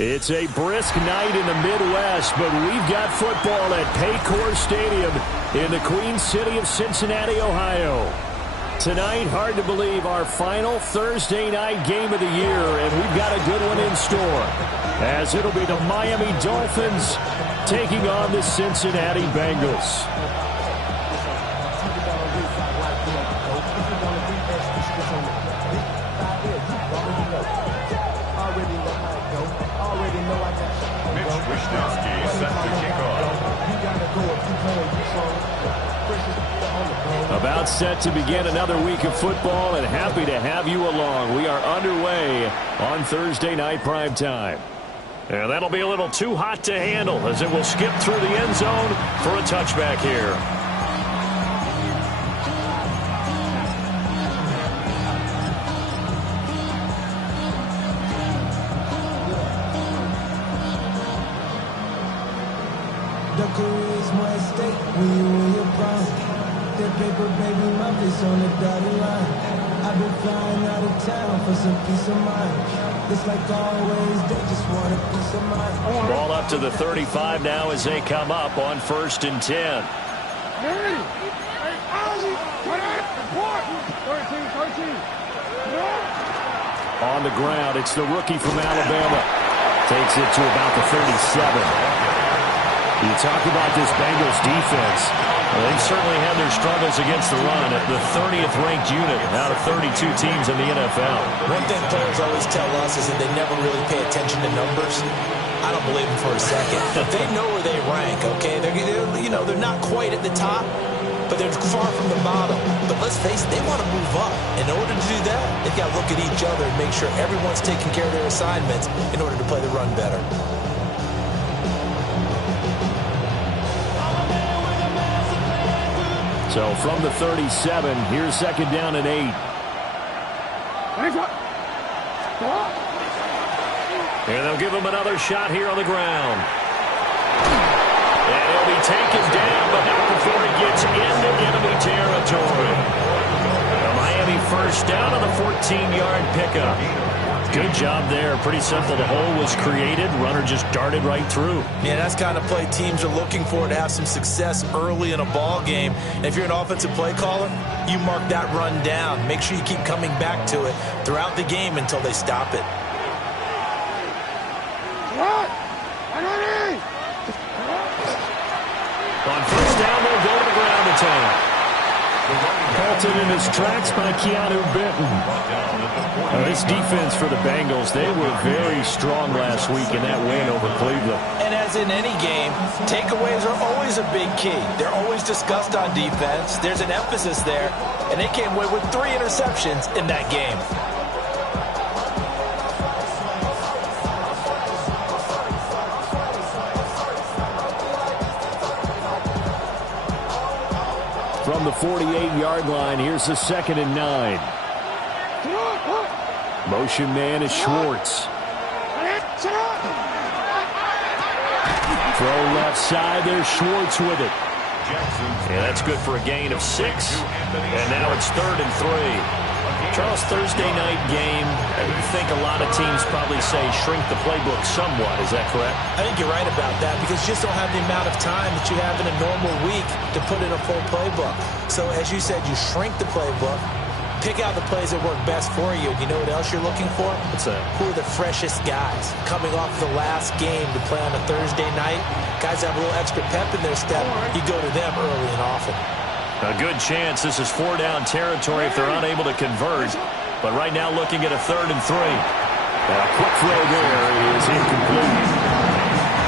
It's a brisk night in the Midwest, but we've got football at Paycor Stadium in the Queen City of Cincinnati, Ohio. Tonight, hard to believe, our final Thursday night game of the year, and we've got a good one in store, as it'll be the Miami Dolphins taking on the Cincinnati Bengals. About set to begin another week of football, and happy to have you along. We are underway on Thursday night primetime. And that'll be a little too hot to handle as it will skip through the end zone for a touchback here. Paper, baby, my face on the dotted line. I've been flying out of town for some peace of mind. It's like always, they just want a piece of mind. Ball up to the 35 now as they come up on 1st and 10. On the ground, it's the rookie from Alabama. Takes it to about the 37. You talk about this Bengals defense. Well, they've certainly had their struggles against the run at the 30th ranked unit out of 32 teams in the NFL. One thing players always tell us is that they never really pay attention to numbers. I don't believe them for a second. They know where they rank, okay? They're not quite at the top, but they're far from the bottom. But let's face it, they want to move up. In order to do that, they've got to look at each other and make sure everyone's taking care of their assignments in order to play the run better. So from the 37, here's 2nd down and 8. And they'll give him another shot here on the ground. And he'll be taken down, but not before he gets into enemy territory. A Miami first down on the 14-yard pickup. Good job there. Pretty simple. The hole was created. Runner just darted right through. Yeah, that's the kind of play teams are looking for to have some success early in a ball game. And if you're an offensive play caller, you mark that run down. Make sure you keep coming back to it throughout the game until they stop it. On 1st down, they'll go to the ground attack. Halted in his tracks by Keanu Benton. This defense for the Bengals, they were very strong last week in that win over Cleveland. And as in any game, takeaways are always a big key. They're always discussed on defense. There's an emphasis there, and they came away with 3 interceptions in that game. From the 48-yard line, here's the 2nd and 9. Motion man is Schwartz. Throw left side, there's Schwartz with it. Yeah, that's good for a gain of 6. And now it's 3rd and 3. Charles, Thursday night game, I think a lot of teams probably say shrink the playbook somewhat. Is that correct? I think you're right about that because you just don't have the amount of time that you have in a normal week to put in a full playbook. So as you said, you shrink the playbook, pick out the plays that work best for you. You know what else you're looking for? What's that? Who are the freshest guys coming off the last game to play on a Thursday night? Guys have a little extra pep in their step. You go to them early and often. A good chance this is 4-down territory if they're unable to convert. But right now looking at a 3rd and 3. A quick throw there is incomplete.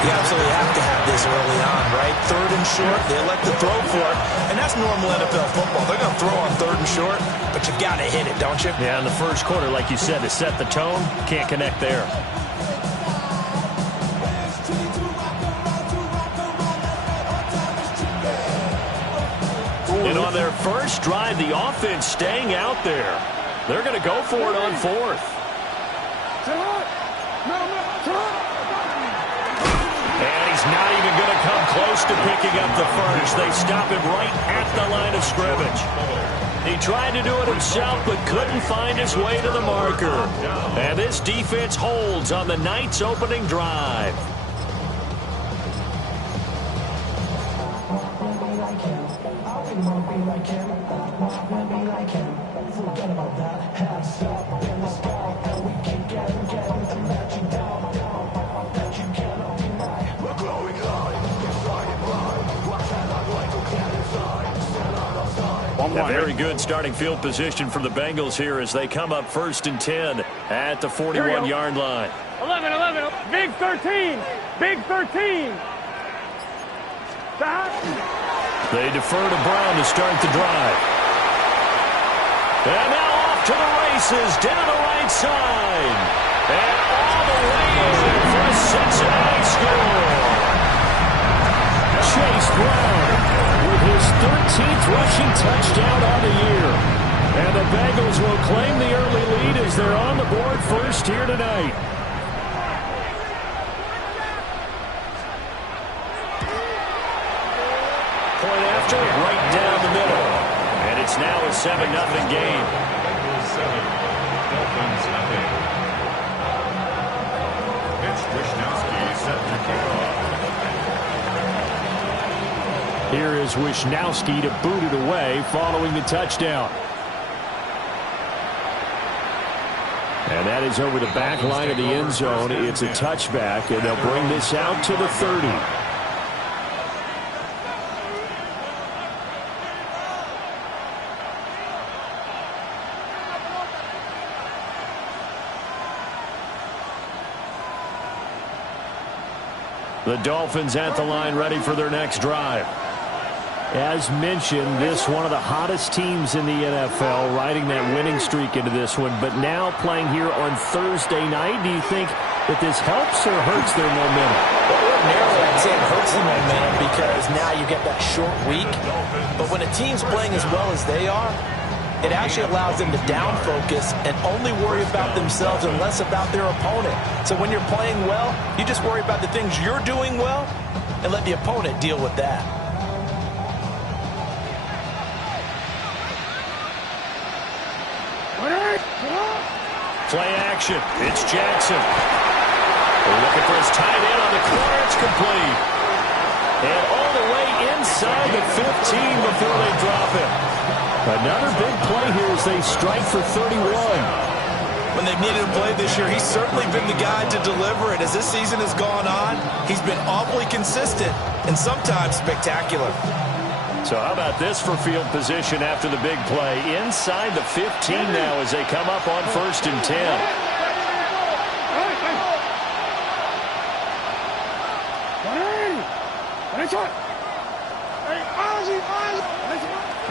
You absolutely have to have this early on, right? 3rd and short, they elect to throw for it. And that's normal NFL football. They're going to throw on 3rd and short, but you got to hit it, don't you? Yeah, in the first quarter, like you said, to set the tone, can't connect there. And on their first drive, the offense staying out there. They're going to go for it on 4th. And he's not even going to come close to picking up the first. They stop him right at the line of scrimmage. He tried to do it himself, but couldn't find his way to the marker. And this defense holds on the night's opening drive. A very good starting field position for the Bengals here as they come up 1st and 10 at the 41-yard line. 11, big 13, big 13. Stop. They defer to Brown to start the drive. And now off to the races, down the right side. And all the way in for a Cincinnati score. Chase Brown with his 13th rushing touchdown on the year. And the Bengals will claim the early lead as they're on the board first here tonight. Point after, right down the middle. And it's now a 7-0 game. Bengals 7, Dolphins nothing. Mitch Wishnowsky set to kick off. Here is Wishnowsky to boot it away following the touchdown. And that is over the back line of the end zone. It's a touchback, and they'll bring this out to the 30. The Dolphins at the line ready for their next drive. As mentioned, this one of the hottest teams in the NFL, riding that winning streak into this one, but now playing here on Thursday night. Do you think that this helps or hurts their momentum? Well, ordinarily, I'd say it hurts the momentum because now you get that short week. But when a team's playing as well as they are, it actually allows them to down focus and only worry about themselves and less about their opponent. So when you're playing well, you just worry about the things you're doing well and let the opponent deal with that. Play action. It's Jackson. They're looking for his tight end on the corner. It's complete. And all the way inside the 15 before they drop it. Another big play here as they strike for 31. When they've needed a play this year, he's certainly been the guy to deliver it. As this season has gone on, he's been awfully consistent and sometimes spectacular. So how about this for field position after the big play? Inside the 15 now as they come up on 1st and 10.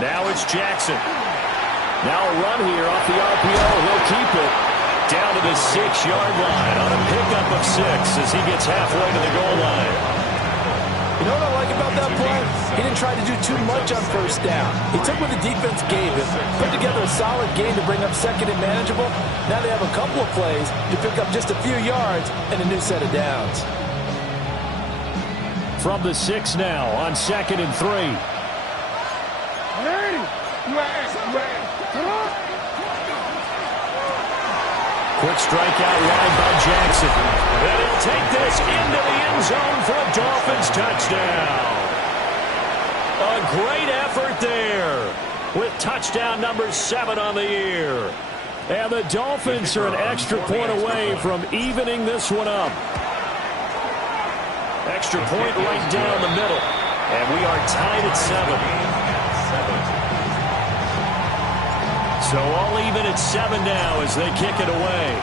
Now it's Jackson. Now a run here off the RPO. He'll keep it down to the 6-yard line on a pickup of 6 as he gets halfway to the goal line. You know what I like about that play? He didn't try to do too much on 1st down. He took what the defense gave him, put together a solid game to bring up 2nd and manageable. Now they have a couple of plays to pick up just a few yards and a new set of downs. From the 6 now on 2nd and 3. Quick strikeout wide by Jackson. And he'll take this into the end zone for a Dolphins touchdown. A great effort there with touchdown number 7 on the year. And the Dolphins are an extra point away from evening this one up. Extra point right down the middle. And we are tied at 7. So all even at 7 now as they kick it away.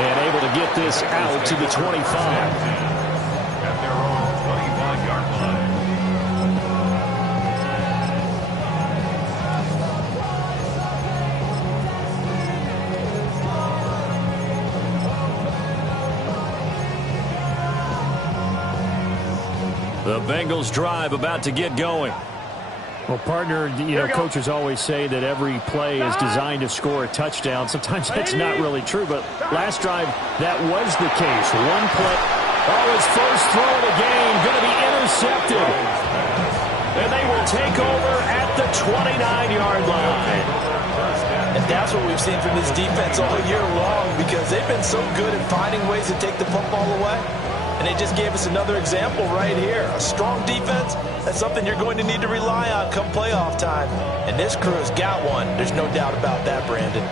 And able to get this out to the 25. At their own 25-yard line. The Bengals drive about to get going. Well, partner, you know, coaches always say that every play is designed to score a touchdown. Sometimes that's not really true, but last drive, that was the case. One play. Oh, his first throw of the game going to be intercepted. And they will take over at the 29-yard line. And that's what we've seen from this defense all year long, because they've been so good at finding ways to take the football away. And they just gave us another example right here. A strong defense, that's something you're going to need to rely on come playoff time. And this crew has got one. There's no doubt about that, Brandon.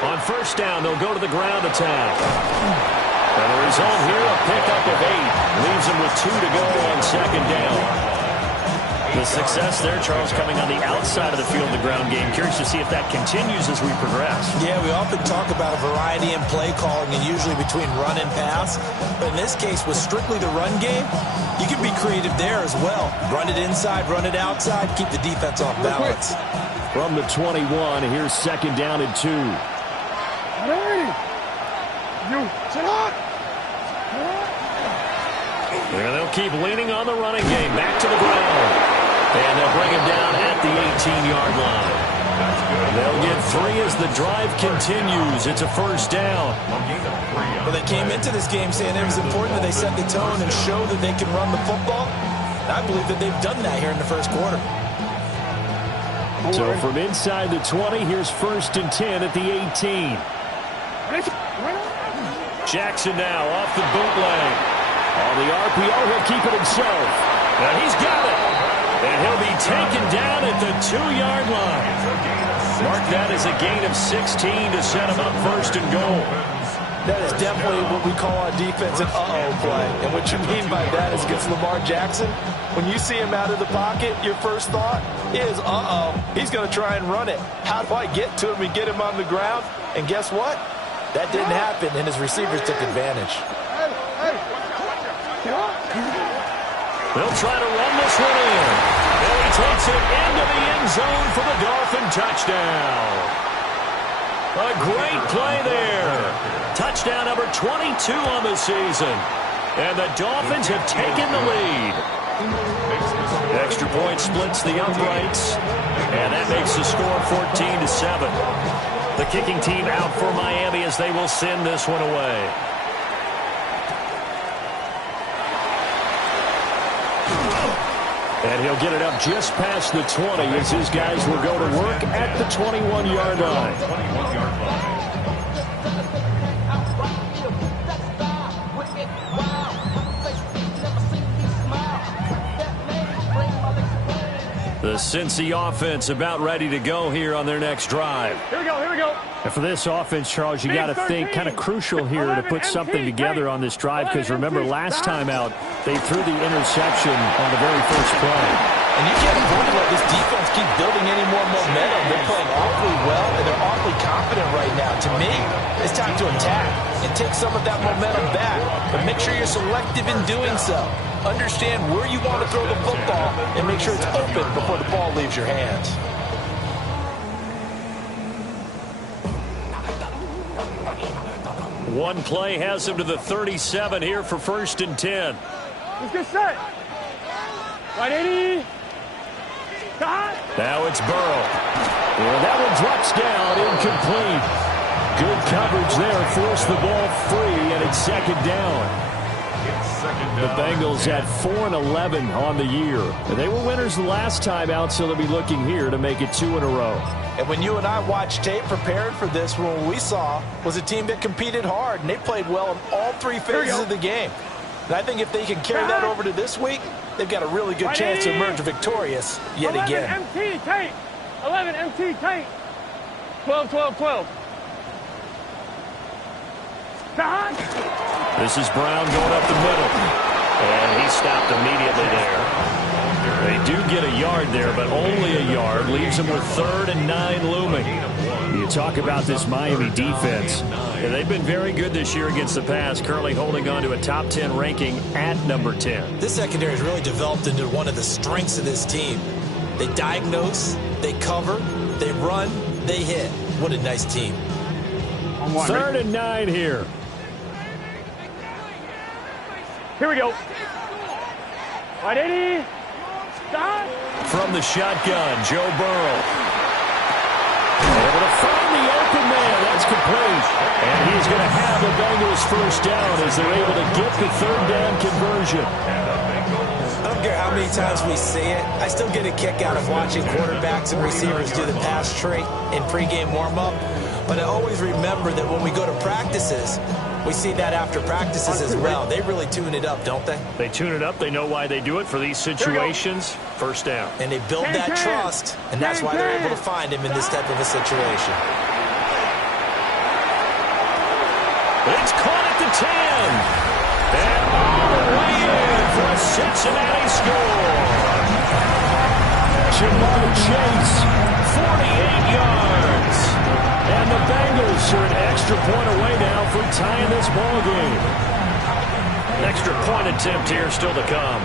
On first down, they'll go to the ground attack. And the result here, a pickup of 8. Leaves them with 2 to go on second down. The success there, Charles, coming on the outside of the field, the ground game. Curious to see if that continues as we progress. Yeah, we often talk about a variety in play calling and usually between run and pass. But in this case, with strictly the run game, you can be creative there as well. Run it inside, run it outside, keep the defense off balance. From the 21, here's second down and 2. And they'll keep leaning on the running game. Back to the ground. And they'll bring him down at the 18-yard line. They'll get 3 as the drive continues. It's a first down. Well, they came into this game saying it was important that they set the tone and show that they can run the football. And I believe that they've done that here in the first quarter. So from inside the 20, here's first and 10 at the 18. Jackson now off the bootleg. On the RPO, he'll keep it himself. And he's got it. And he'll be taken down at the 2-yard line. Mark that as a gain of 16 to set him up first and goal. That is definitely what we call on defense an uh-oh play. And what you mean by that is against Lamar Jackson, when you see him out of the pocket, your first thought is, uh-oh, he's going to try and run it. How do I get to him and get him on the ground? And guess what? That didn't happen, and his receivers took advantage. They'll try to run this one in. And he takes it into the end zone for the Dolphin touchdown. A great play there. Touchdown number 22 on the season. And the Dolphins have taken the lead. Extra point splits the uprights. And that makes the score 14-7. The kicking team out for Miami as they will send this one away. And he'll get it up just past the 20 as his guys will go to work at the 21-yard line. 21-yard line. The Cincy offense about ready to go here on their next drive. Here we go, here we go. And for this offense, Charles, you got to think kind of crucial here to put something together on this drive, because remember last time out, they threw the interception on the very first play. And you can't afford to let this defense keep building any more momentum. They're playing awfully well, and they're awfully confident right now. To me, it's time to attack and take some of that momentum back. But make sure you're selective in doing so. Understand where you want to throw the football and make sure it's open before the ball leaves your hands. One play has him to the 37 here for first and 10. Let's get set. Right, 80. Now it's Burrow. And that one drops down, incomplete. Good coverage there, forced the ball free, and it's second down. The Bengals at 4-11 on the year. They were winners the last time out, so they'll be looking here to make it 2 in a row. And when you and I watched tape preparing for this, what we saw was a team that competed hard, and they played well in all 3 phases of the game. And I think if they can carry that over to this week, they've got a really good chance to emerge victorious yet 11 again. MT tank. 11 MT tank. 12, 12, 12. This is Brown going up the middle. And he stopped immediately there. They do get a yard there, but only a yard. Leaves them with 3rd and 9 looming. You talk about this Miami defense. Yeah, they've been very good this year against the pass, currently holding on to a top 10 ranking at number 10. This secondary has really developed into one of the strengths of this team. They diagnose, they cover, they run, they hit. What a nice team. 3rd and 9 here. Here we go. Right, Eddie. Stop. From the shotgun, Joe Burrow. Able to find the open man. That's complete. And he's going to have the Bengals first down as they're able to get the third down conversion. I don't care how many times we see it. I still get a kick out of watching quarterbacks and receivers do the pass tree in pregame warm-up. But I always remember that when we go to practices, we see that after practices as well. They really tune it up, don't they? They tune it up. They know why they do it for these situations. First down. And they build that trust, and that's why they're able to find him in this type of a situation. It's caught at the 10. And all the way in for a Cincinnati score. Jamar Chase, 48 yards. And the Bengals are an extra point away now for tying this ball game. An extra point attempt here still to come.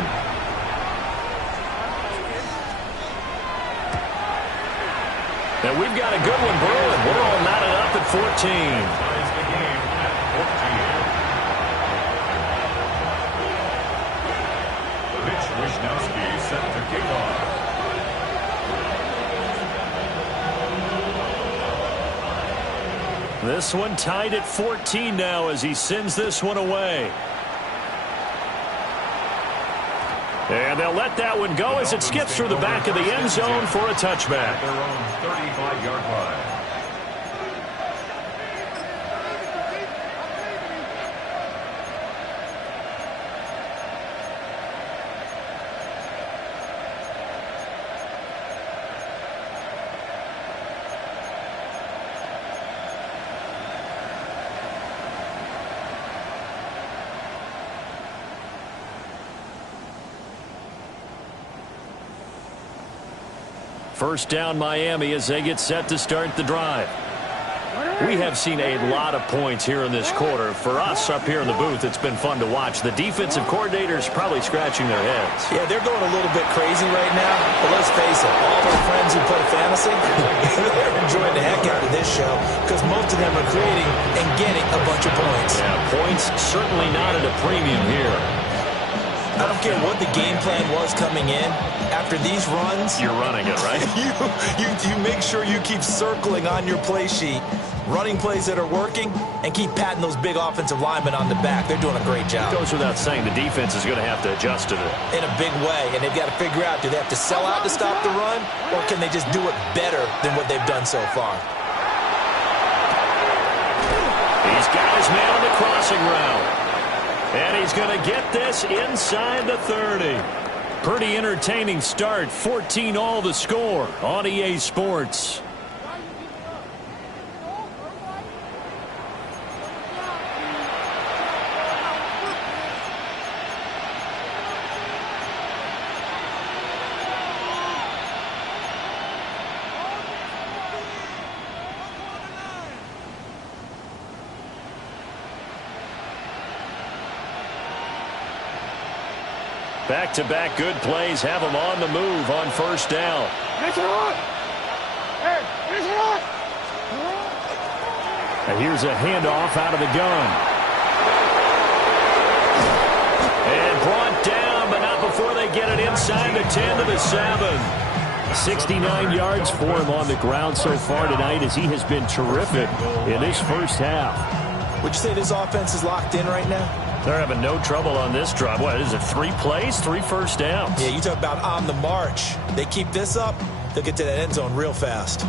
And we've got a good one brewing. We're all knotted up at 14. Wishnowski set to kick off. This one tied at 14 now as he sends this one away. And they'll let that one go as it skips through the back of the end zone for a touchback. Their own 35-yard line. First down Miami as they get set to start the drive. We have seen a lot of points here in this quarter. For us up here in the booth, it's been fun to watch. The defensive coordinators probably scratching their heads. Yeah, they're going a little bit crazy right now. But let's face it, all their friends who play fantasy, they're enjoying the heck out of this show because most of them are creating and getting a bunch of points. Yeah, points certainly not at a premium here. I don't care what the game plan was coming in. After these runs, you're running it, right? you make sure you keep circling on your play sheet, running plays that are working, and keep patting those big offensive linemen on the back. They're doing a great job. It goes without saying the defense is going to have to adjust to it. In a big way, and they've got to figure out, do they have to sell out to stop the run, or can they just do it better than what they've done so far? He's got his man on the crossing route. And he's going to get this inside the 30. Pretty entertaining start. 14-all the score on EA Sports. Back-to-back good plays have them on the move on first down. And here's a handoff out of the gun. And brought down, but not before they get it inside the 10 to the 7. 69 yards for him on the ground so far tonight as he has been terrific in this first half. Would you say this offense is locked in right now? They're having no trouble on this drive. What is it, 3 plays, 3 first downs? Yeah, you talk about on the march. They keep this up, they'll get to that end zone real fast.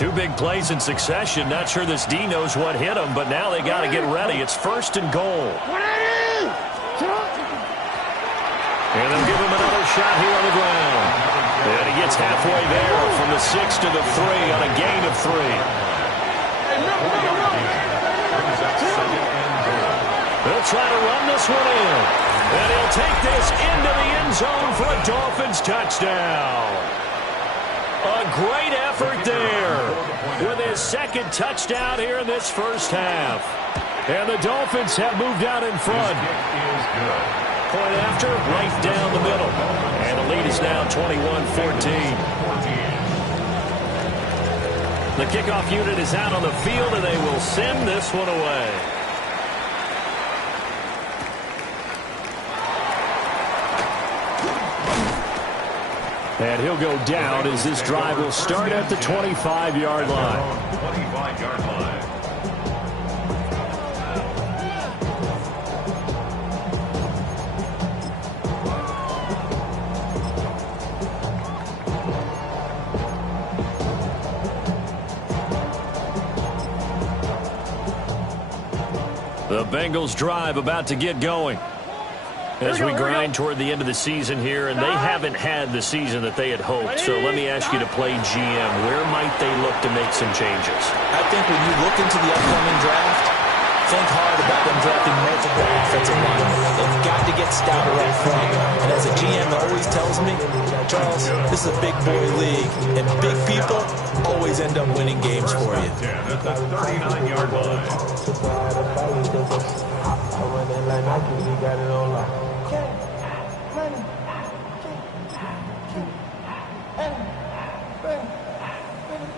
Two big plays in succession. Not sure this D knows what hit him, but now they got to get ready. It's first and goal. And they'll give him another shot here on the ground. And he gets halfway there from the 6 to the 3 on a gain of 3. They'll try to run this one in. And he'll take this into the end zone for a Dolphins touchdown. A great effort there with his second touchdown here in this first half. And the Dolphins have moved out in front. Point after, right down the middle. And the lead is now 21-14. The kickoff unit is out on the field, and they will send this one away. And he'll go down as this drive will start at the 25-yard line. 25-yard line. The Bengals drive about to get going as we grind toward the end of the season here, and they haven't had the season that they had hoped. So let me ask you to play GM. Where might they look to make some changes? I think when you look into the upcoming draft, think hard about them drafting multiple offensive linemen. They've got to get stouter up front. And as a GM always tells me, Charles, this is a big boy league, and big people always end up winning games for you. That's a 39-yard line.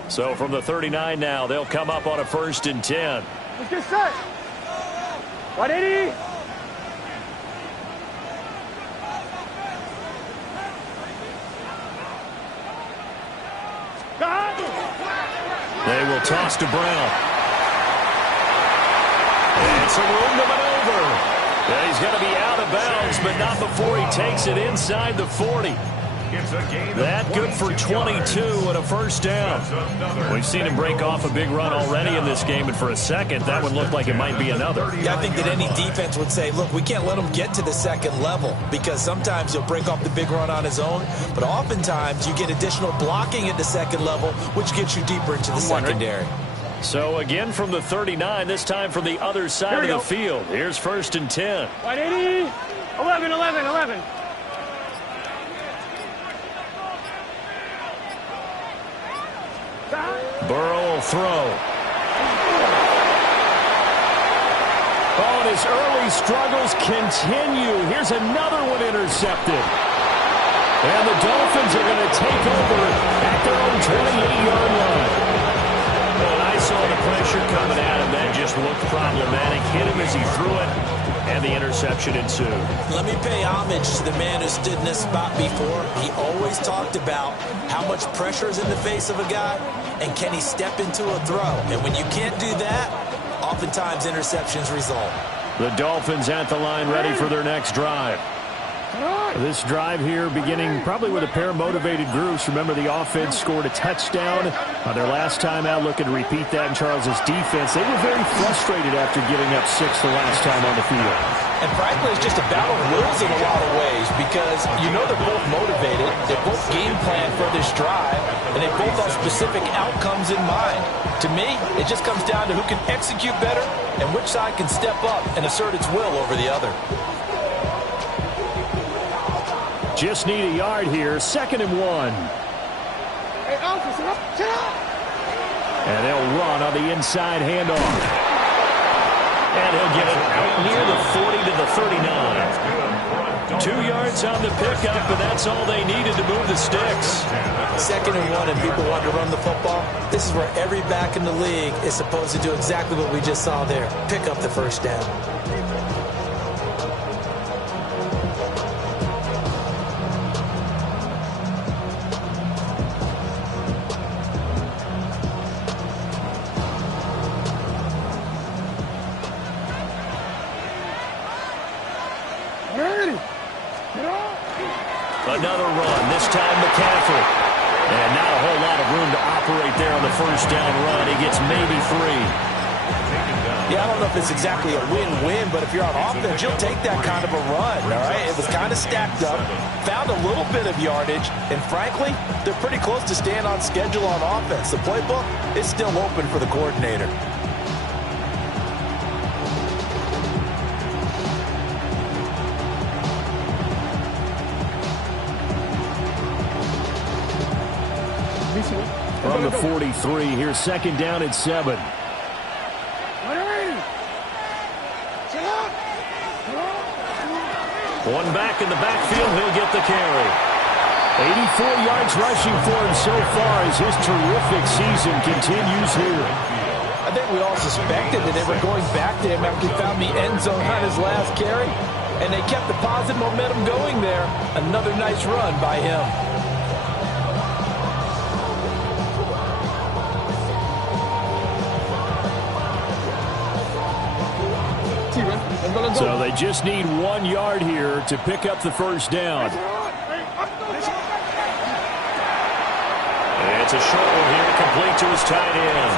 So from the 39 now, they'll come up on a 1st and 10. Let's get set. 180. They will toss to Brown. And some room to maneuver. Yeah, he's going to be out of bounds, but not before he takes it inside the 40. That good for 22 and a 1st down. We've seen him break off a big run already in this game, and for a second, that one looked like it might be another. Yeah, I think that any defense would say, look, we can't let him get to the 2nd level, because sometimes he'll break off the big run on his own, but oftentimes you get additional blocking at the 2nd level, which gets you deeper into the secondary. So again from the 39, this time from the other side of the field. Here's 1st and 10. 180. 11, 11, 11. Burrow will throw. Oh, and his early struggles continue. Here's another one intercepted. And the Dolphins are going to take over at their own 28-yard line. Well, I saw the pressure coming at him. That just looked problematic. Hit him as he threw it, and the interception ensued. Let me pay homage to the man who stood in this spot before. He always talked about how much pressure is in the face of a guy, and can he step into a throw. And when you can't do that, oftentimes interceptions result. The Dolphins at the line, ready for their next drive. This drive here beginning probably with a pair of motivated groups. Remember, the offense scored a touchdown on their last time out. Looking to repeat that in Charles's defense. They were very frustrated after giving up 6 the last time on the field. And frankly, it's just a battle of wills in a lot of ways, because you know they're both motivated, they're both game planned for this drive, and they both have specific outcomes in mind. To me, it just comes down to who can execute better and which side can step up and assert its will over the other. Just need a yard here. 2nd and 1. Hey, Alpha, sit up. And they'll run on the inside handoff. And he'll get it out near the 40 to the 39. 2 yards on the pickup, and that's all they needed to move the sticks. 2nd and 1, and people want to run the football. This is where every back in the league is supposed to do exactly what we just saw there. Pick up the 1st down. Another run, this time McCaffrey. And not a whole lot of room to operate there on the 1st down run. He gets maybe 3. Yeah, I don't know if it's exactly a win-win, but if you're on offense, you'll take that kind of a run, all right? It was kind of stacked up, found a little bit of yardage, and frankly, they're pretty close to staying on schedule on offense. The playbook is still open for the coordinator. From the 43, here's 2nd down and 7. One back in the backfield, he'll get the carry. 84 yards rushing for him so far as his terrific season continues here. I think we all suspected that they were going back to him after he found the end zone on his last carry, and they kept the positive momentum going there. Another nice run by him. So they just need 1 yard here to pick up the first down. It's a short one here, complete to his tight end.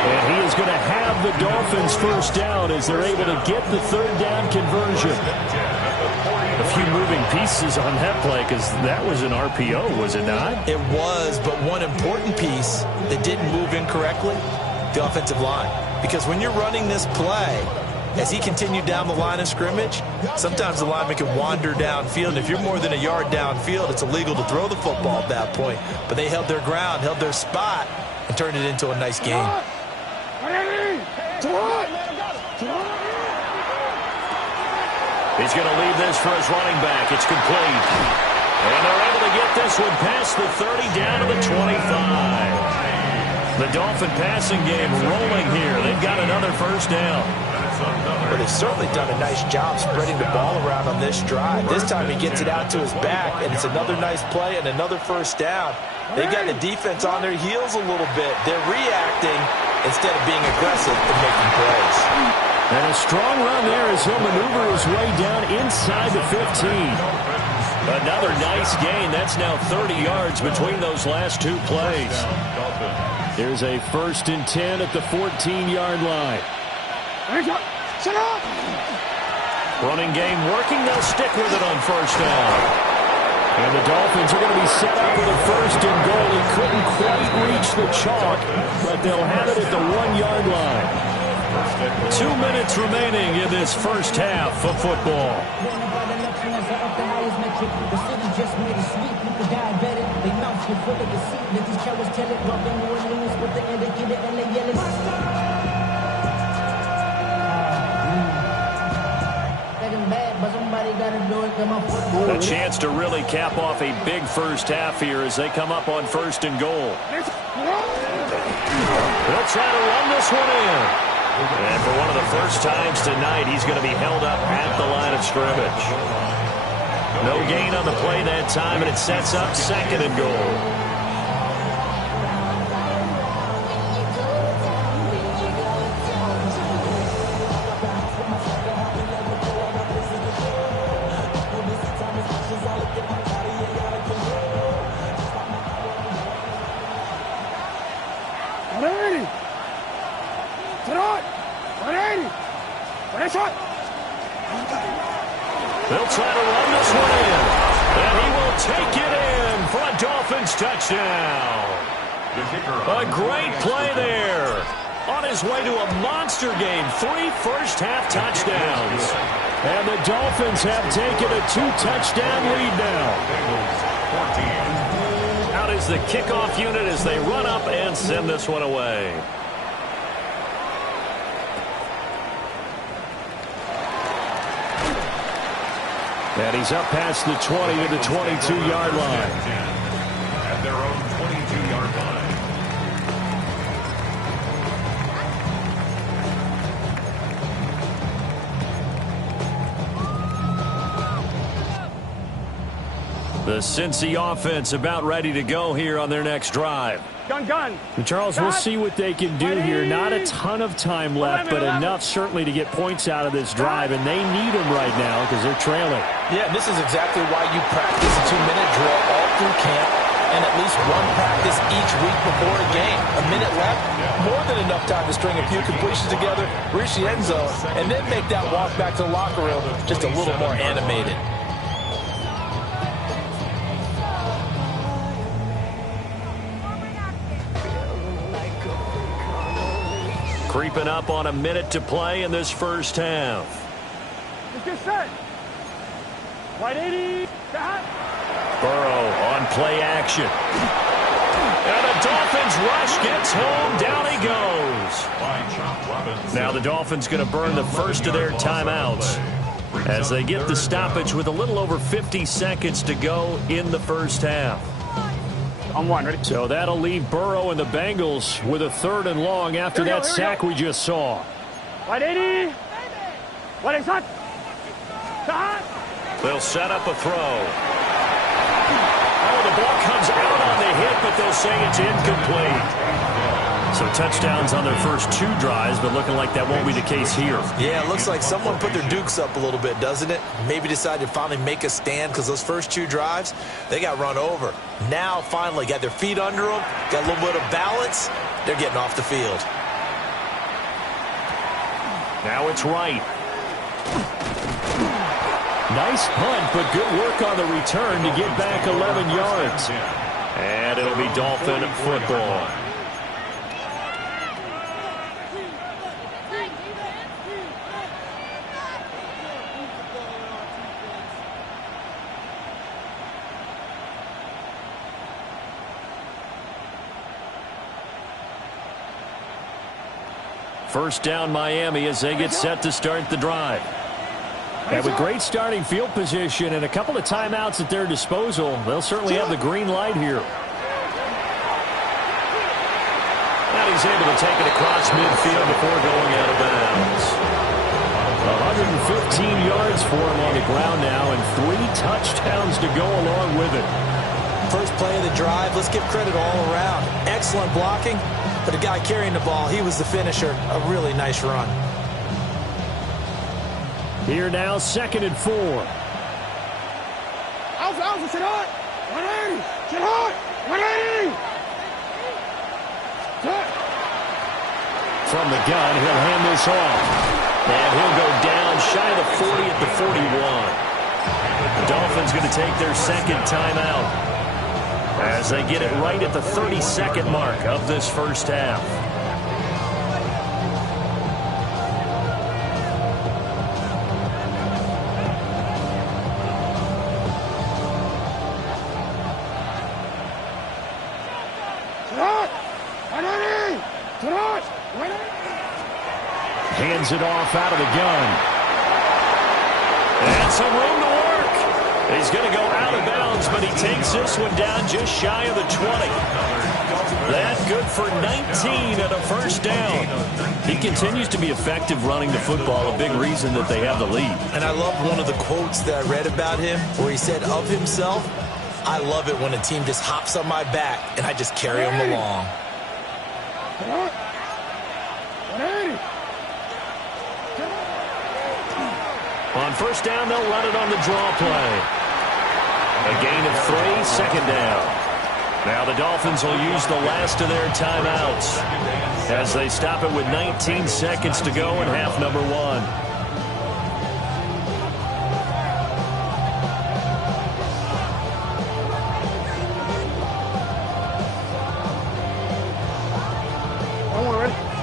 And he is going to have the Dolphins first down as they're able to get the third down conversion. A few moving pieces on that play because that was an RPO, was it not? It was, but one important piece that didn't move incorrectly, the offensive line. Because when you're running this play, as he continued down the line of scrimmage, sometimes the lineman can wander downfield. If you're more than a yard downfield, it's illegal to throw the football at that point. But they held their ground, held their spot, and turned it into a nice game. He's going to leave this for his running back. It's complete. And they're able to get this one past the 30 down to the 25. The Dolphin passing game rolling here. They've got another first down. But they've certainly done a nice job spreading the ball around on this drive. This time he gets it out to his back, and it's another nice play and another first down. They've got the defense on their heels a little bit. They're reacting instead of being aggressive and making plays. And a strong run there as he'll maneuver his way down inside the 15. Another nice gain. That's now 30 yards between those last two plays. Here's a 1st and 10 at the 14-yard line. Running game working. They'll stick with it on first down. And the Dolphins are going to be set up with a 1st and goal. He couldn't quite reach the chalk, but they'll have it at the 1-yard line. 2 minutes remaining in this first half of football. A chance to really cap off a big first half here as they come up on 1st and goal. They'll try to run this one in. And for one of the first times tonight, he's going to be held up at the line of scrimmage. No gain on the play that time, and it sets up 2nd and goal. They'll try to run this one in. And he will take it in for a Dolphins touchdown. A great play there. On his way to a monster game. 3 first-half touchdowns. And the Dolphins have taken a 2-touchdown lead now. Out is the kickoff unit as they run up and send this one away. And he's up past the 20 to the 22-yard line. At their own 22-yard line. The Cincy offense about ready to go here on their next drive. Gun. And Charles, we'll see what they can do here. Not a ton of time left, but enough certainly to get points out of this drive, and they need them right now because they're trailing. Yeah, this is exactly why you practice a 2-minute drill all through camp and at least one practice each week before a game. A minute left, more than enough time to string a few completions together, reach the end zone, and then make that walk back to the locker room just a little more animated. Creeping up on a minute to play in this first half. Let's get set. 180. Burrow on play action. And the Dolphins rush gets home. Down he goes. Now the Dolphins going to burn the first of their timeouts. as they get the stoppage with a little over 50 seconds to go in the first half. On one, ready? So that'll leave Burrow and the Bengals with a 3rd and long after that sack we just saw. Right, 80. What is that? They'll set up a throw. Oh, the ball comes out on the hit, but they'll say it's incomplete. So touchdowns on their first 2 drives, but looking like that won't be the case here. Yeah, it looks like someone put their dukes up a little bit, doesn't it? Maybe decided to finally make a stand because those first 2 drives, they got run over. Now, finally, got their feet under them, got a little bit of balance. They're getting off the field. Now it's right. Nice punt, but good work on the return to get back 11 yards. And it'll be Dolphin football. First down Miami as they get set to start the drive. And with great starting field position and a couple of timeouts at their disposal, they'll certainly have the green light here. And he's able to take it across midfield before going out of bounds. 115 yards for him on the ground now and 3 touchdowns to go along with it. First play of the drive, let's give credit all around. Excellent blocking, but the guy carrying the ball, he was the finisher. A really nice run. Here now, 2nd and 4. Alpha, sit hot. 180. Sit hot. 180. From the gun, he'll hand this off. And he'll go down shy of the 40 at the 41. The Dolphins going to take their 2nd timeout as they get it right at the 32nd mark of this first half. Hands it off out of the gun. And some room to work. He's going to go out of bounds, but he takes this one down just shy of the 20. That's good for 19 at a first down. He continues to be effective running the football, a big reason that they have the lead. And I love one of the quotes that I read about him where he said of himself, I love it when a team just hops on my back and I just carry them along. On first down, they'll run it on the draw play. A gain of 3, 2nd down. Now the Dolphins will use the last of their timeouts as they stop it with 19 seconds to go in half number 1.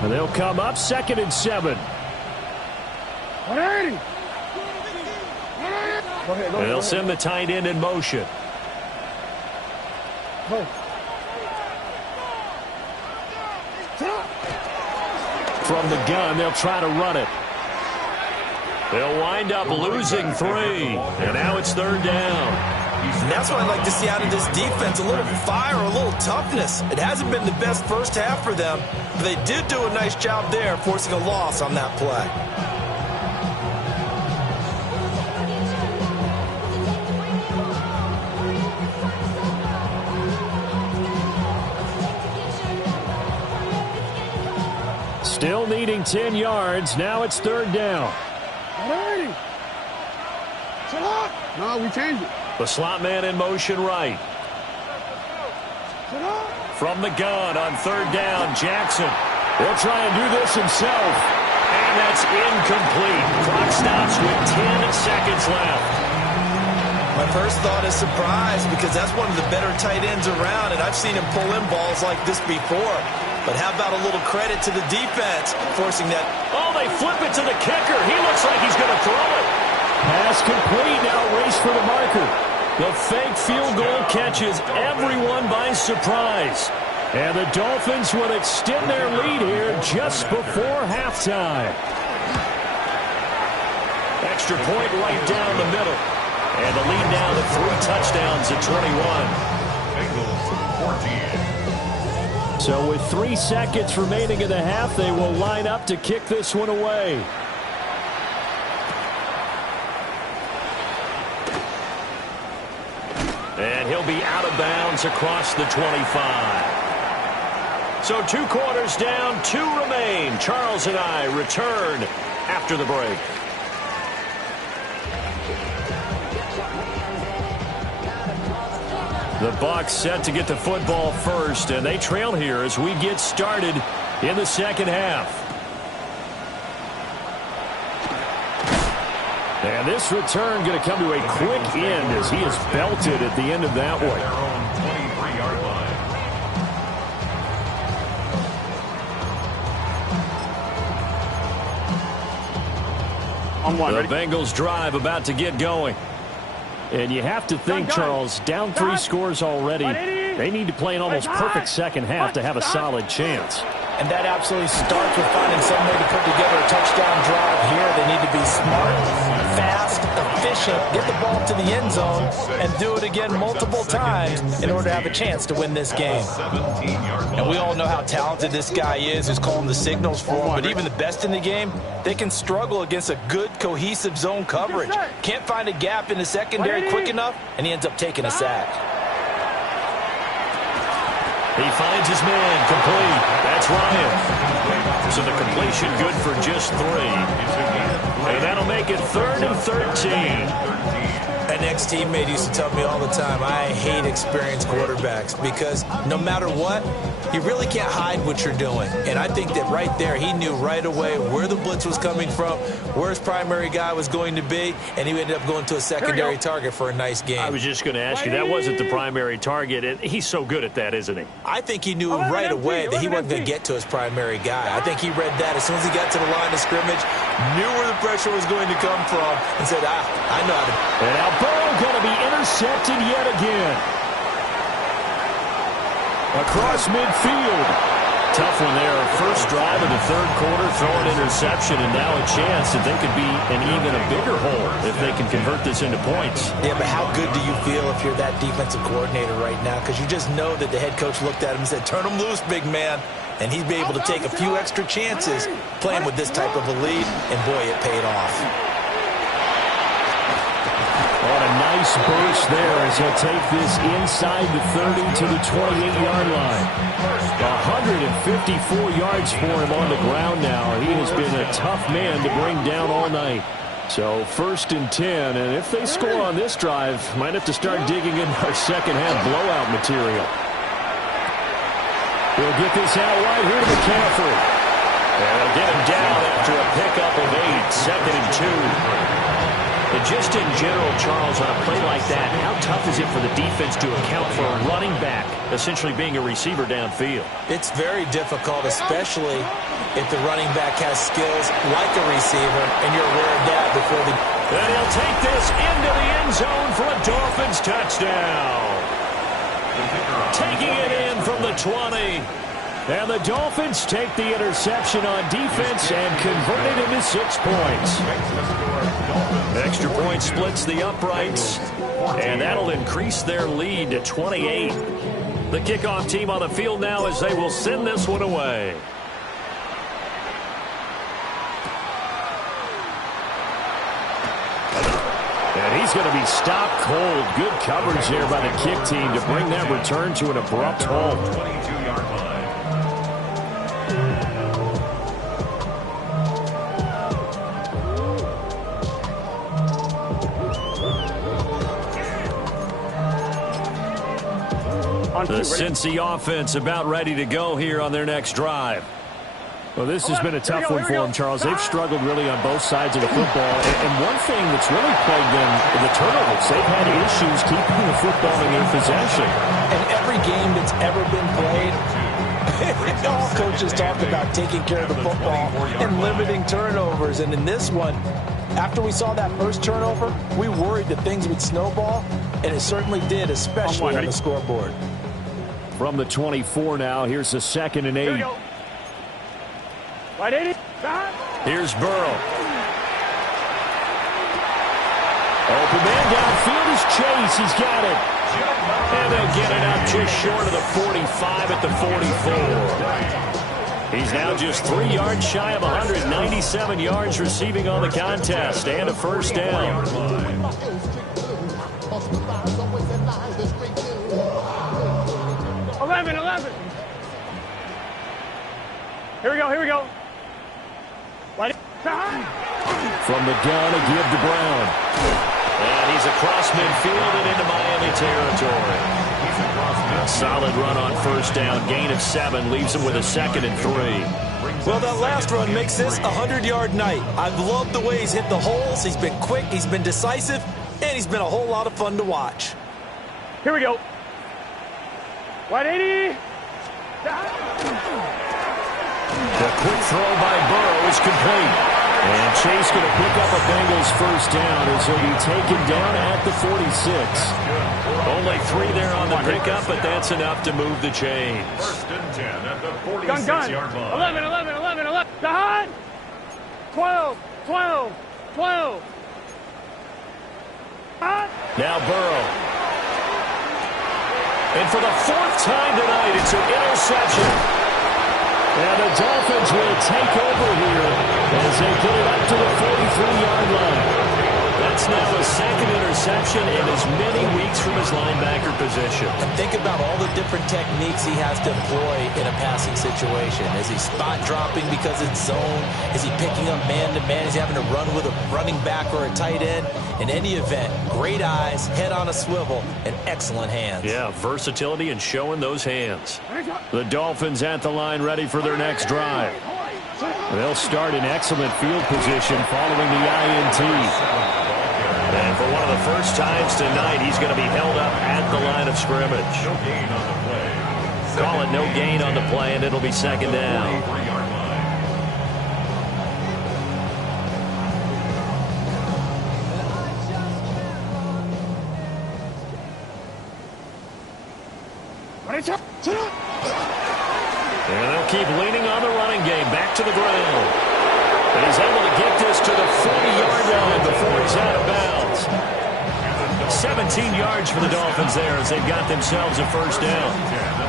And they'll come up 2nd and 7. 180. And they'll send the tight end in motion. From the gun, they'll try to run it. They'll wind up losing 3. And now it's 3rd down. And that's what I'd like to see out of this defense, a little fire, a little toughness. It hasn't been the best first half for them, but they did do a nice job there, forcing a loss on that play. Still needing 10 yards. Now it's 3rd down. 180. Sit hot. No, we changed it. The slot man in motion right. From the gun on 3rd down, Jackson. He'll try and do this himself. And that's incomplete. Clock stops with 10 seconds left. My first thought is surprise because that's one of the better tight ends around, and I've seen him pull in balls like this before. But how about a little credit to the defense forcing that? Oh, they flip it to the kicker. He looks like he's going to throw it. Pass complete. Now race for the marker. The fake field goal catches everyone by surprise. And the Dolphins will extend their lead here just before halftime. extra point right down the middle. And the lead now to 3 touchdowns at 21. Bengals 14. So with 3 seconds remaining in the half, they will line up to kick this one away. And he'll be out of bounds across the 25. So 2 quarters down, 2 remain. Charles and I return after the break. The Bucs set to get the football first, and they trail here as we get started in the second half. And this return going to come to a quick end as he is belted at the end of that one. Their own 23-yard line. The Bengals drive about to get going. And you have to think, Charles, down 3 scores already. They need to play an almost perfect second half to have a solid chance. And that absolutely starts with finding some way to put together a touchdown drive here. They need to be smart, fast, efficient, get the ball to the end zone, and do it again multiple times in order to have a chance to win this game. And we all know how talented this guy is who's calling the signals for him. But even the best in the game, they can struggle against a good, cohesive zone coverage. Can't find a gap in the secondary quick enough, and he ends up taking a sack. He finds his man complete. That's Ryan. So the completion good for just 3. And that'll make it 3rd and 13. An ex-teammate used to tell me all the time, I hate experienced quarterbacks because no matter what, you really can't hide what you're doing. And I think that right there, he knew right away where the blitz was coming from, where his primary guy was going to be, and he ended up going to a secondary target for a nice game. I was just going to ask you, that wasn't the primary target, and he's so good at that, isn't he? I think he knew right away that he wasn't going to get to his primary guy. I think he read that as soon as he got to the line of scrimmage, knew where the pressure was going to come from, and said, I know how to. And now Burrow going to be intercepted yet again. Across midfield. Tough one there. First drive of the 3rd quarter, throw an interception, and now a chance that they could be in even a bigger hole if they can convert this into points. Yeah, but how good do you feel if you're that defensive coordinator right now? Because you just know that the head coach looked at him and said, turn him loose, big man. And he'd be able to take a few extra chances playing with this type of a lead, and boy, it paid off. What a nice burst there as he'll take this inside the 30 to the 28-yard line. 154 yards for him on the ground now. He has been a tough man to bring down all night. So 1st and 10, and if they score on this drive, might have to start digging in our second half blowout material. He'll get this out right here to McCaffrey. And they'll get him down after a pickup of 8, 2nd and 2. And just in general, Charles, on a play like that, how tough is it for the defense to account for a running back essentially being a receiver downfield? It's very difficult, especially if the running back has skills like a receiver, and you're aware of that before the... And he'll take this into the end zone for a Dolphins touchdown. Taking it in from the 20. And the Dolphins take the interception on defense and convert it into 6 points. Extra point splits the uprights, and that'll increase their lead to 28. The kickoff team on the field now as they will send this one away. And he's going to be stopped cold. Good coverage there by the kick team to bring that return to an abrupt halt. 22-yard line. The Cincy offense about ready to go here on their next drive. Well, this has been a tough one for them, Charles. They've struggled really on both sides of the football. And one thing that's really plagued them in the turnovers, they've had issues keeping the football in their possession. And every game that's ever been played, all coaches talk about taking care of the football and limiting turnovers. And in this one, after we saw that first turnover, we worried that things would snowball, and it certainly did, especially on the scoreboard. From the 24 now, here's the 2nd and 8. Right, 80. Here's Burrow. Open man downfield is Chase. He's got it. And they'll get it up just short of the 45 at the 44. He's now just 3 yards shy of 197 yards receiving on the contest and a first down. 11. Here we go. From the gun, a give to Brown. And he's across midfield and into Miami territory. A solid run on first down. Gain of 7 leaves him with a 2nd and 3. Well, that last run makes this a 100-yard night. I've loved the way he's hit the holes. He's been quick, he's been decisive, and he's been a whole lot of fun to watch. Here we go. 180. The quick throw by Burrow is complete. And Chase going to pick up a Bengals first down as he'll be taken down at the 46. Only 3 there on the pickup, but that's enough to move the chains. First and 10 at the Gun. 46-yard line. 11. Done. 12. Now Burrow. And for the 4th time tonight, it's an interception. And the Dolphins will take over here as they get it up to the 43-yard line. That's now a 2nd interception in as many weeks from his linebacker position. And think about all the different techniques he has to employ in a passing situation. Is he spot dropping because it's zone? Is he picking up man-to-man? Is he having to run with a running back or a tight end? In any event, great eyes, head on a swivel, and excellent hands. Yeah, versatility and showing those hands. The Dolphins at the line ready for their next drive. They'll start in excellent field position following the INT. And for one of the first times tonight, he's going to be held up at the line of scrimmage. No gain on the play. Call it no gain on the play, and it'll be 2nd down. 43-yard line. And they'll keep leaning on the running game. Back to the ground. And he's able to get this to the 40-yard line before he's out of bounds. 17 yards for the Dolphins there as they've got themselves a first down.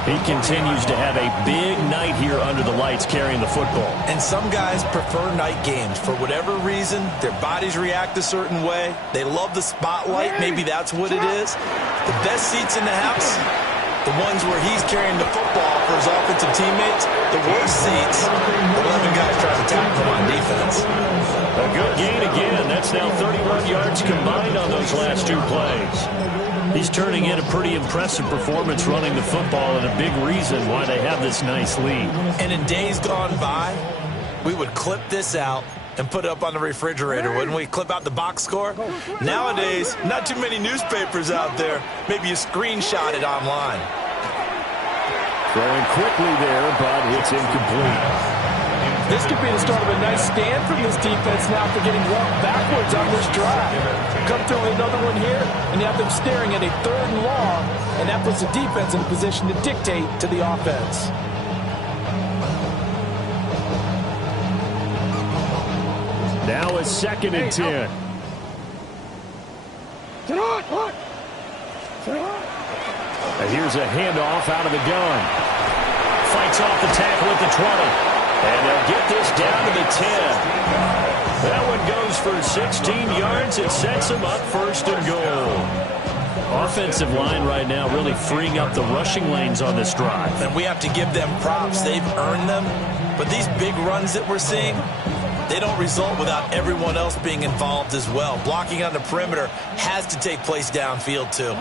He continues to have a big night here under the lights carrying the football. And some guys prefer night games. For whatever reason, their bodies react a certain way. They love the spotlight. Maybe that's what it is. The best seats in the house, the ones where he's carrying the football for his offensive teammates. The worst seats, 11 guys trying to tackle him on defense. A good gain again. That's now 31 yards combined on those last 2 plays. He's turning in a pretty impressive performance running the football and a big reason why they have this nice lead. And in days gone by, we would clip this out and put it up on the refrigerator, wouldn't we? Clip out the box score. Nowadays, not too many newspapers out there. Maybe you screenshot it online. Throwing quickly there, but it's incomplete. This could be the start of a nice stand from this defense now for getting walked backwards on this drive. Come through another one here, and you have them staring at a 3rd and long, and that puts the defense in a position to dictate to the offense. Now a 2nd and 10. And here's a handoff out of the gun. Fights off the tackle at the 20. And they'll get this down to the 10. That one goes for 16 yards. It sets them up 1st and goal. Offensive line right now really freeing up the rushing lanes on this drive. And we have to give them props. They've earned them. But these big runs that we're seeing, they don't result without everyone else being involved as well. Blocking on the perimeter has to take place downfield, too.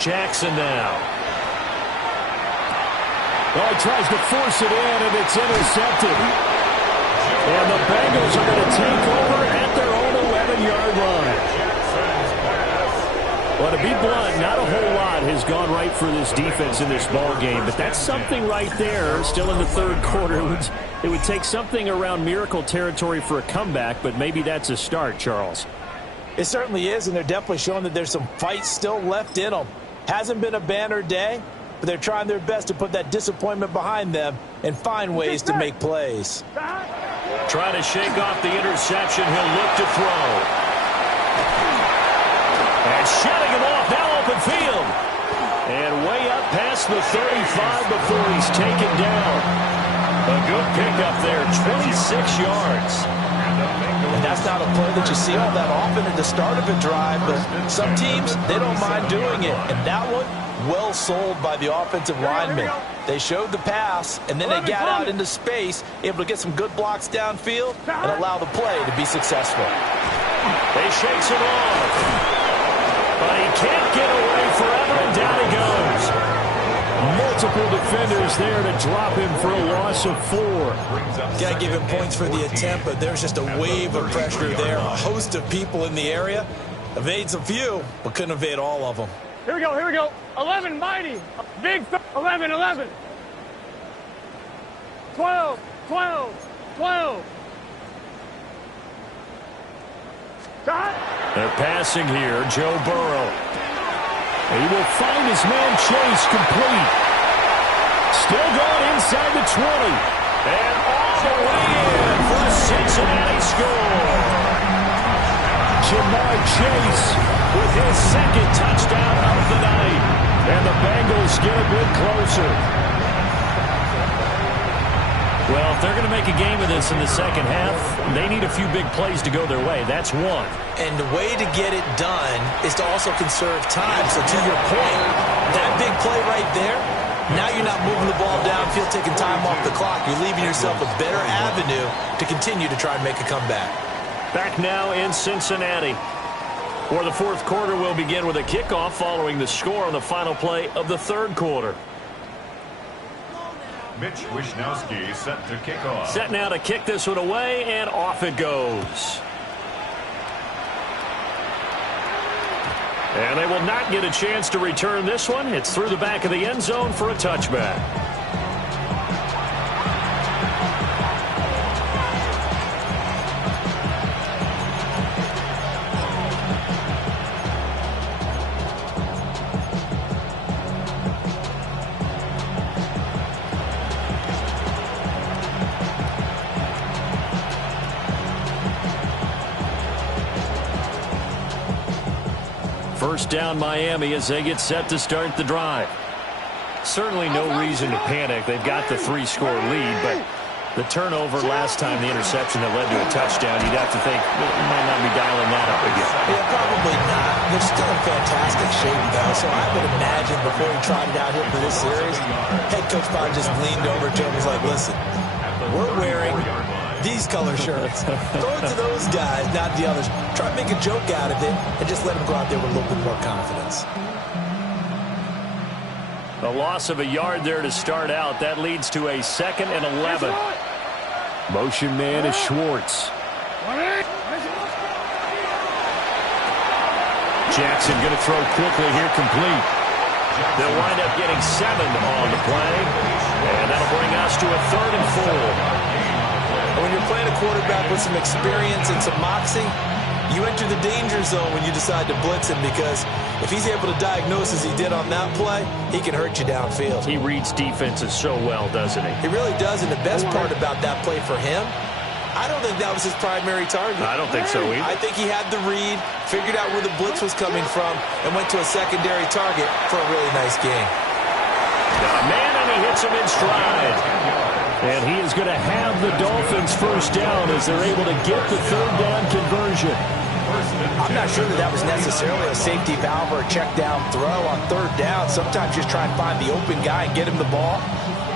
Jackson now. Oh, he tries to force it in, and it's intercepted. And the Bengals are going to take over at their own 11-yard line. Well, to be blunt, not a whole lot has gone right for this defense in this ball game, but that's something right there. Still in the 3rd quarter. It would take something around miracle territory for a comeback, but maybe that's a start, Charles. It certainly is, and they're definitely showing that there's some fight still left in them. Hasn't been a banner day, but they're trying their best to put that disappointment behind them and find ways to make plays. Trying to shake off the interception. He'll look to throw. And shutting him off, now open field. And way up past the 35 before he's taken down. A good pickup there, 26 yards. And that's not a play that you see all that often at the start of a drive, but some teams, they don't mind doing it. And that one, well sold by the offensive lineman. They showed the pass, and then they got out into space, able to get some good blocks downfield and allow the play to be successful. He shakes it off. But he can't get away forever, and down he goes. Multiple defenders there to drop him for a loss of 4. Got to give him points for the attempt, but there's just a wave of pressure there. A host of people in the area. Evades a few, but couldn't evade all of them. Here we go, here we go. 11, mighty. Big 11, 11. 12, 12, 12. Shot. They're passing here. Joe Burrow. He will find his man Chase complete. Still going inside the 20. And all the way in for a Cincinnati score. Jamar Chase with his second touchdown of the night. And the Bengals get a bit closer. Well, if they're going to make a game of this in the second half, they need a few big plays to go their way. That's one. And the way to get it done is to also conserve time. So to your point, that big play right there, now you're not moving the ball downfield, taking time off the clock. You're leaving yourself a better avenue to continue to try and make a comeback. Back now in Cincinnati, where the fourth quarter will begin with a kickoff following the score on the final play of the third quarter. Mitch Wishnowski set to kick off. Set now to kick this one away, and off it goes. And they will not get a chance to return this one. It's through the back of the end zone for a touchback. First down Miami as they get set to start the drive. Certainly no reason to panic. They've got the 3-score lead, but the turnover last time, the interception that led to a touchdown, you'd have to think they might not be dialing that up again. Yeah, probably not. They're still in fantastic shape, though, so I would imagine before he trotted out here for this series, head coach probably just leaned over to him and was like, listen, we're wearing these color shirts. Throw it to those guys, not the others. Try to make a joke out of it and just let them go out there with a little bit more confidence. A loss of a yard there to start out. That leads to a 2nd and 11. Motion man is Schwartz. Jackson going to throw quickly here, complete. They'll wind up getting 7 on the play. And that'll bring us to a 3rd and 4. When you're playing a quarterback with some experience and some moxie, you enter the danger zone when you decide to blitz him, because if he's able to diagnose as he did on that play, he can hurt you downfield. He reads defenses so well, doesn't he? He really does, and the best part about that play for him, I don't think that was his primary target. I don't think so either. I think he had the read, figured out where the blitz was coming from, and went to a secondary target for a really nice game. Got a man, and he hits him in stride. And he is going to have the Dolphins first down as they're able to get the 3rd down conversion. I'm not sure that was necessarily a safety valve or a check down throw on 3rd down. Sometimes just try and find the open guy and get him the ball.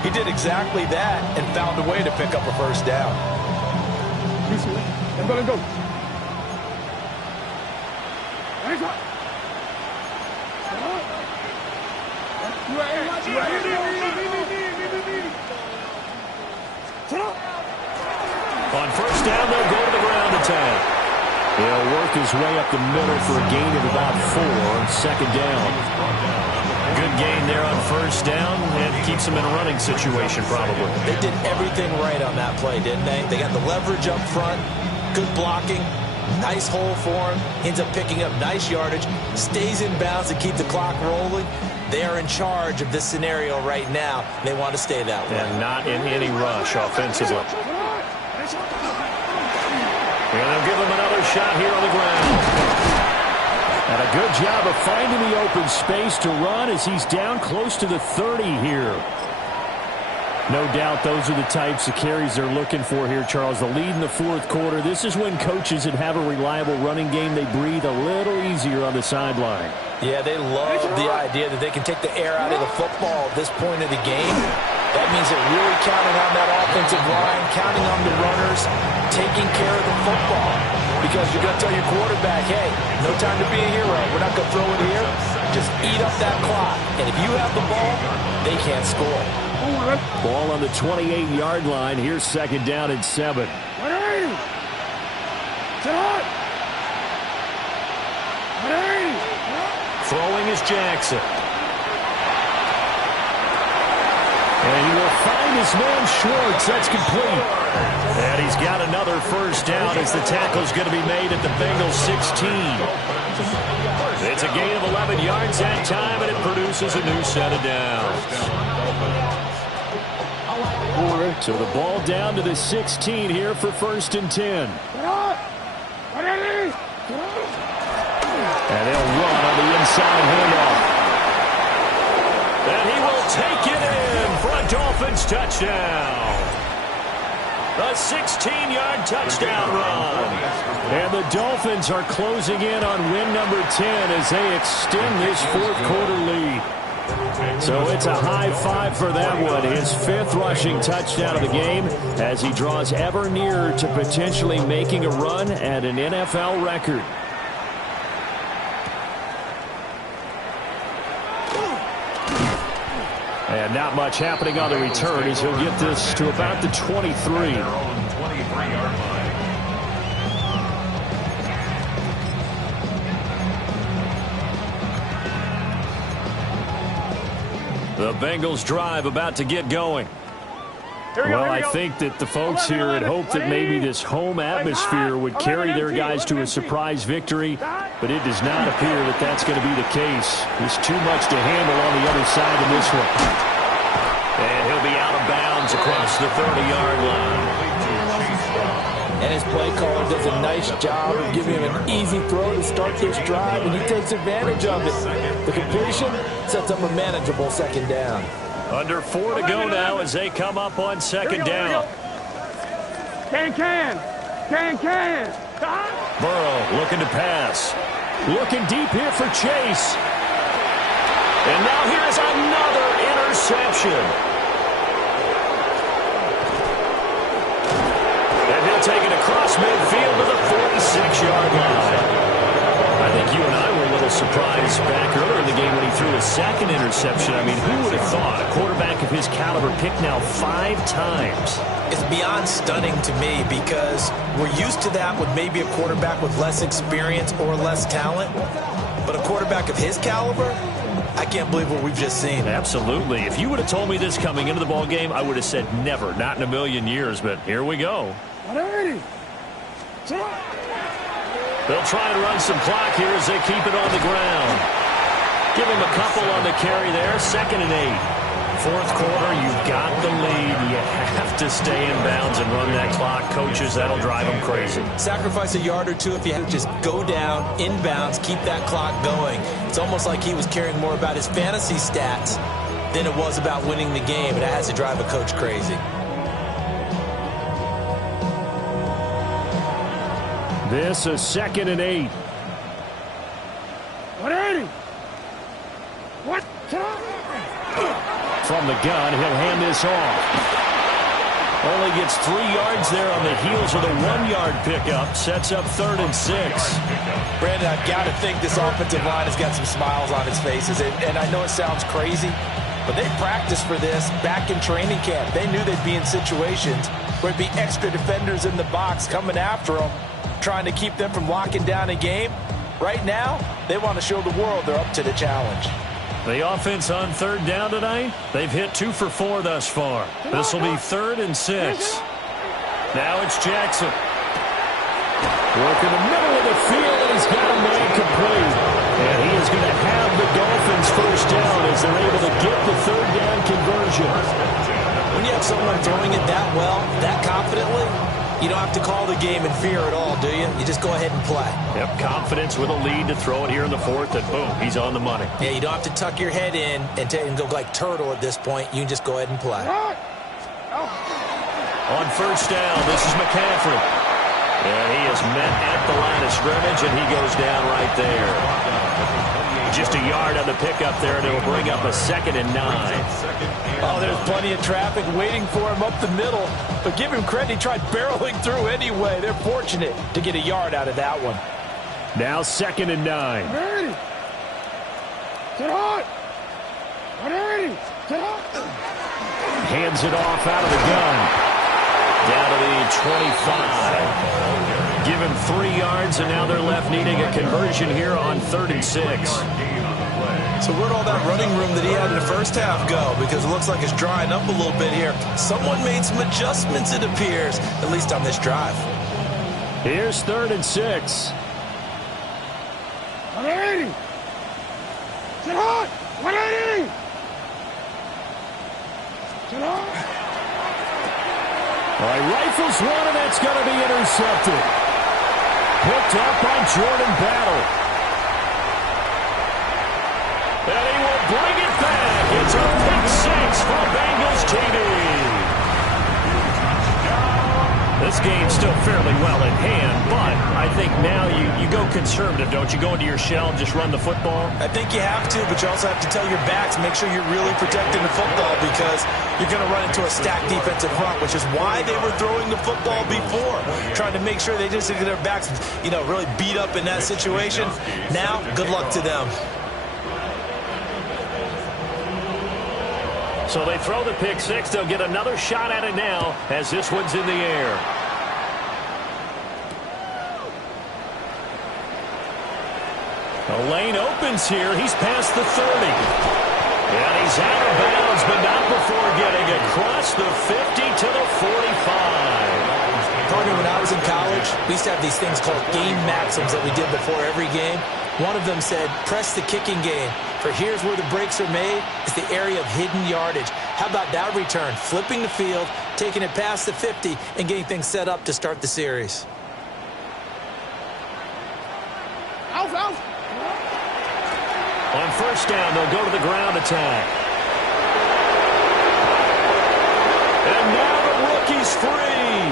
He did exactly that and found a way to pick up a first down. Let's go. On first down, they'll go to the ground attack. He'll work his way up the middle for a gain of about 4 on 2nd down. Good gain there on first down, and keeps them in a running situation probably. They did everything right on that play, didn't they? They got the leverage up front, good blocking, Nice hole for him. Ends up picking up nice yardage. Stays in bounds to keep the clock rolling. They are in charge of this scenario right now. They want to stay that way. And not in any rush offensively. And they'll give him another shot here on the ground. And a good job of finding the open space to run as he's down close to the 30 here. No doubt those are the types of carries they're looking for here, Charles. The lead in the fourth quarter. This is when coaches that have a reliable running game, they breathe a little easier on the sideline. Yeah, they love the idea that they can take the air out of the football at this point of the game. That means they're really counting on that offensive line, counting on the runners, taking care of the football. Because you're going to tell your quarterback, hey, no time to be a hero. We're not going to throw it here. Just eat up that clock. And if you have the ball, they can't score. Ball on the 28-yard line. Here's second down and 7. Throwing is Jackson. And he will find his man Schwartz. That's complete. And he's got another first down as the tackle's going to be made at the Bengals 16. It's a gain of 11 yards that time, and it produces a new set of downs. So the ball down to the 16 here for 1st and 10. And they'll run on the inside handoff. And he will take it in for a Dolphins touchdown. A 16-yard touchdown run. And the Dolphins are closing in on win number 10 as they extend this fourth quarter lead. So it's a high five for that one. His 5th rushing touchdown of the game as he draws ever nearer to potentially making a run at an NFL record. And not much happening on the return as he'll get this to about the 23. The Bengals drive about to get going. Well, I think that the folks here had hoped that maybe this home atmosphere would carry their guys to a surprise victory, but it does not appear that that's going to be the case. There's too much to handle on the other side of this one. And he'll be out of bounds across the 30-yard line. And his play caller does a nice job of giving him an easy throw to start this drive, and he takes advantage of it. The completion sets up a manageable 2nd down. Under 4 to go now as they come up on 2nd down. Can. Burrow looking to pass. Looking deep here for Chase. And now here's another interception. And he'll take it across midfield to the 46-yard line. I think you and I were a little surprised back earlier in the game when he threw his 2nd interception. I mean, who would have thought a quarterback of his caliber picked now 5 times? It's beyond stunning to me because we're used to that with maybe a quarterback with less experience or less talent. But a quarterback of his caliber, I can't believe what we've just seen. Absolutely. If you would have told me this coming into the ball game, I would have said never, not in a million years. But here we go. They'll try and run some clock here as they keep it on the ground. Give him a couple on the carry there. 2nd and 8. Fourth quarter, you've got the lead. You have to stay in bounds and run that clock. Coaches, that'll drive them crazy. Sacrifice a yard or two if you have to just go down, in bounds, keep that clock going. It's almost like he was caring more about his fantasy stats than it was about winning the game, and that has to drive a coach crazy. This is 2nd and 8. From the gun, he'll hand this off. Only gets 3 yards there on the heels of the 1-yard pickup. Sets up 3rd and 6. Brandon, I've got to think this offensive line has got some smiles on its faces. And I know it sounds crazy, but they practiced for this back in training camp. They knew they'd be in situations where it'd be extra defenders in the box coming after them, trying to keep them from locking down a game. Right now, they want to show the world they're up to the challenge. The offense on 3rd down tonight, they've hit 2 for 4 thus far. This will be 3rd and 6. Now it's Jackson. Working the middle of the field, and he's got a man complete. And he is going to have the Dolphins first down as they're able to get the third down conversion. When you have someone throwing it that well, that confidently, you don't have to call the game in fear at all, do you? You just go ahead and play. Yep, confidence with a lead to throw it here in the fourth, and boom, he's on the money. Yeah, you don't have to tuck your head in and go like turtle at this point. You can just go ahead and play. On first down, this is McCaffrey. And he is met at the line of scrimmage, and he goes down right there. Just a yard on the pickup there, and it'll bring up a 2nd and 9. Oh, there's plenty of traffic waiting for him up the middle. But give him credit, he tried barreling through anyway. They're fortunate to get a yard out of that one. Now 2nd and 9. Ready. Get hot. Ready. Get hot. Hands it off out of the gun. Down to the 25. Give him 3 yards, and now they're left needing a conversion here on 3rd and 6. So where'd all that running room that he had in the first half go? Because it looks like it's drying up a little bit here. Someone made some adjustments, it appears, at least on this drive. Here's 3rd and 6. Ready. Get hot. Ready. Get hot. All right, rifles one, and that's going to be intercepted. Picked up by Jordan Battle. And he will bring it back. It's a pick 6 for Bengals TD. This game's still fairly well in hand, but I think now you go conservative, don't you? Go into your shell and just run the football? I think you have to, but you also have to tell your backs, make sure you're really protecting the football because you're going to run into a stacked defensive front, which is why they were throwing the football before, trying to make sure they just get their backs, really beat up in that situation. Now, good luck to them. So they throw the pick 6. They'll get another shot at it now as this one's in the air. The lane opens here. He's past the 30. And he's out of bounds, but not before getting across the 50 to the 45. Partner, when I was in college, we used to have these things called game maxims that we did before every game. One of them said, press the kicking game. For here's where the breaks are made. It's the area of hidden yardage. How about that return? Flipping the field, taking it past the 50, and getting things set up to start the series. Out, out. On first down, they'll go to the ground attack. And now the rookie's free.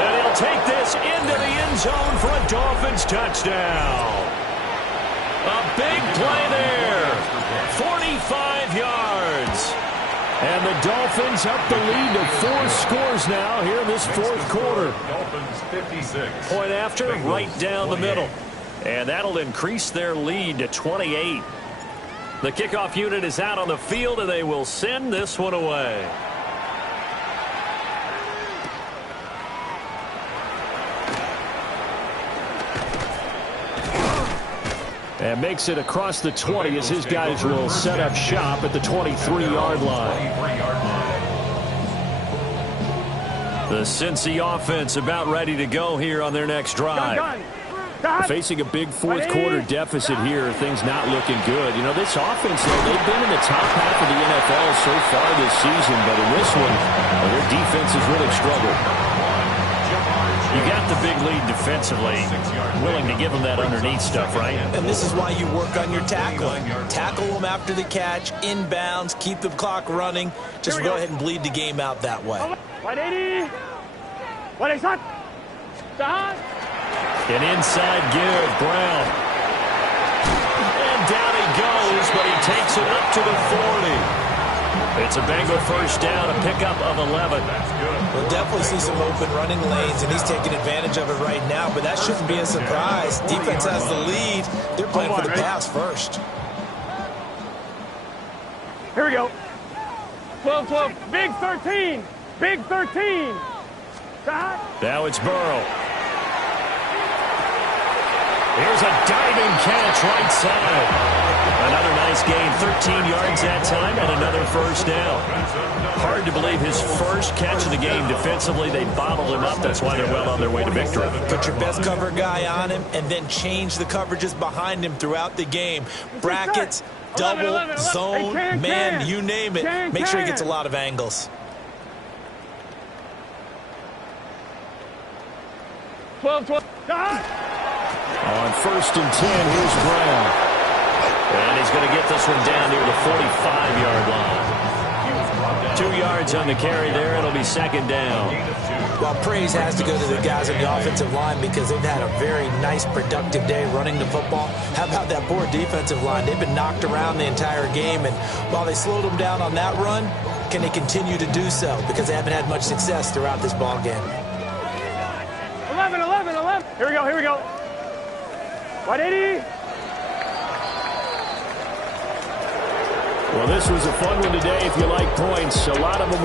And he'll take this into the end zone for a Dolphins touchdown. A big play there. 45 yards. And the Dolphins up the lead to 4 scores now here in this fourth quarter. Dolphins 56. Point after, right down the middle. And that'll increase their lead to 28. The kickoff unit is out on the field, and they will send this one away. And makes it across the 20 as his guys will set up shop at the 23-yard line. The Cincy offense about ready to go here on their next drive. Facing a big fourth quarter deficit here, things not looking good. This offense, they've been in the top half of the NFL so far this season, but in this one, their defense has really struggled. You got the big lead defensively, willing to give them that underneath stuff, right? And this is why you work on your tackling. Tackle them after the catch, inbounds, keep the clock running. Just go ahead and bleed the game out that way. 180. 180. Stop. An inside give, Brown. And down he goes, but he takes it up to the 40. It's a Bengal first down, a pickup of 11. We'll definitely see some open running lanes, and he's taking advantage of it right now, but that shouldn't be a surprise. Defense has the lead. They're playing for the pass first. Here we go. 12-12. Big 13. Big 13. Stop. Now it's Burrow. Here's a diving catch right side. Another nice gain, 13 yards that time, and another first down. Hard hard to believe his first catch of the game defensively. They bottled him up. That's why they're well on their way to victory. Put your best cover guy on him and then change the coverages behind him throughout the game. Brackets, double, zone, man, you name it. Make sure he gets a lot of angles. 12. On 1st and 10, here's Brown. And he's going to get this one down near the 45-yard line. 2 yards on the carry there. It'll be 2nd down. Well, praise has to go to the guys on the offensive line because they've had a very nice, productive day running the football. How about that poor defensive line? They've been knocked around the entire game, and while they slowed them down on that run, can they continue to do so? Because they haven't had much success throughout this ball game. 11. Here we go. 180. Well, this was a fun one today if you like points. A lot of them